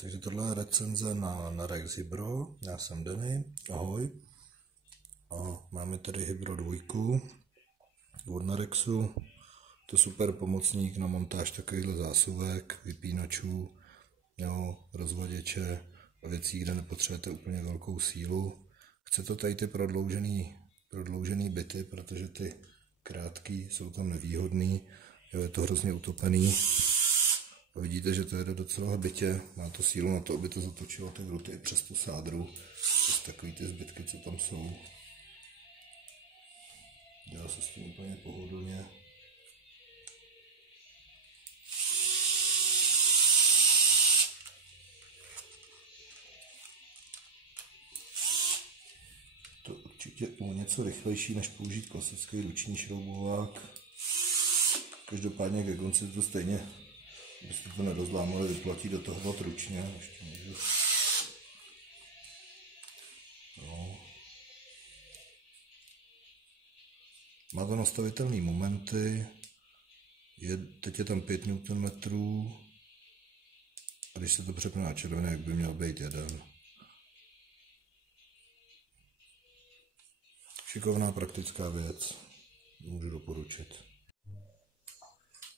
Takže tohle je recenze na Rex Hybro, já jsem Denny, ahoj. A máme tady Hybro 2 od Narexu, to je super pomocník na montáž takovýchhle zásuvek, vypínačů, rozvaděče a věcí, kde nepotřebujete úplně velkou sílu. Chce to tady ty prodloužený bity, protože ty krátký jsou tam nevýhodný, je to hrozně utopený. A vidíte, že to jede docela bytě, má to sílu na to, aby to zatočilo ty vruty i přes tu sádru, přes takový ty zbytky, co tam jsou. Dělá se s tím úplně pohodlně. To určitě o něco rychlejší, než použít klasický ruční šroubovák. Každopádně ke konci to stejně, kdybyste to nerozlámali, vyplatí do toho ručně. Ještě můžu. No. Má to nastavitelné momenty, teď je tam 5 Nm a když se to přepne na červený, jak by měl být 1. Šikovná praktická věc, můžu doporučit.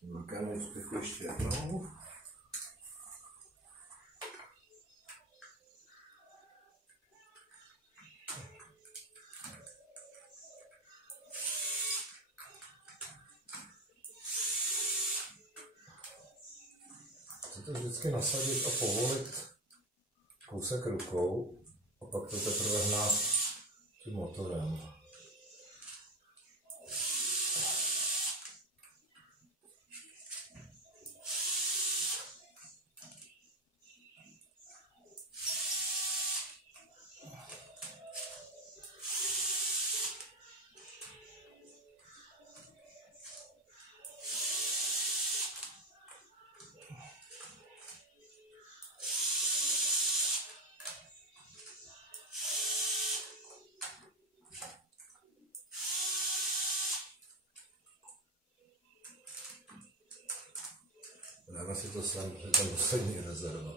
Velkého úspěchu ještě jednou. Chcete vždycky nasadit a povolit kousek rukou a pak to teprve hnát tím motorem. Dáme si to sem, je tam poslední rezerva.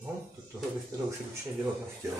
No, tak tohle bych teda už ručně dělat nechtěl.